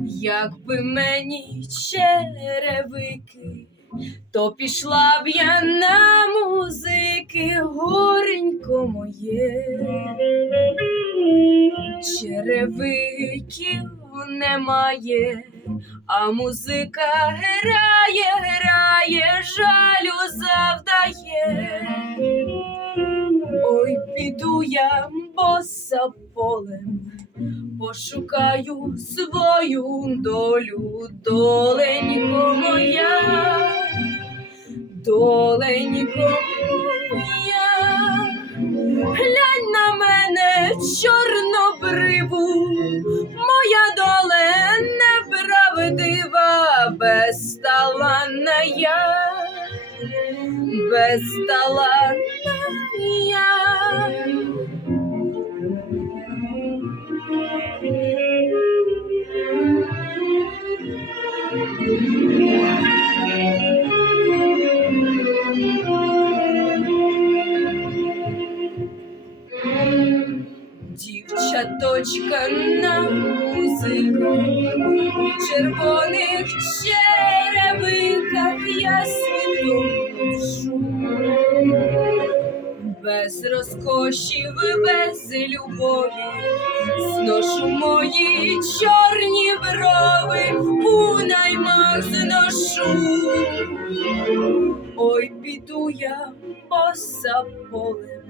Якби мені черевики, то пішла б я на музики, горенько моє. Черевиків немає, а музика грає, грає, жалю завдає. Ой, піду я боса полем, пошукаю свою долю, доленько моя, доленько моя, глянь на мене, чорнобриву, моя доле неправдива, безталанна я, безталанна я. Дівчаточка на музику, у червоних черевиках я світу душу. Без розкошів, без любові, зношу мої чорні брови, у наймах зношу. Ой, піду я боса полем,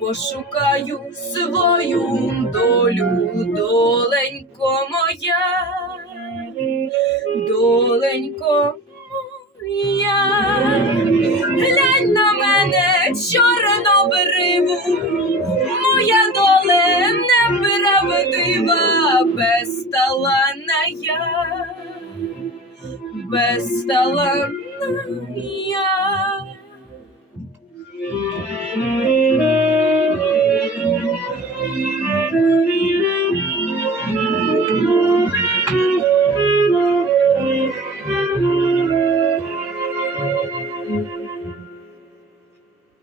пошукаю свою долю, доленько моя, доленько моя, глянь на мене, чорнобриву, моя доле неправдива, безталанна я, безталанна я.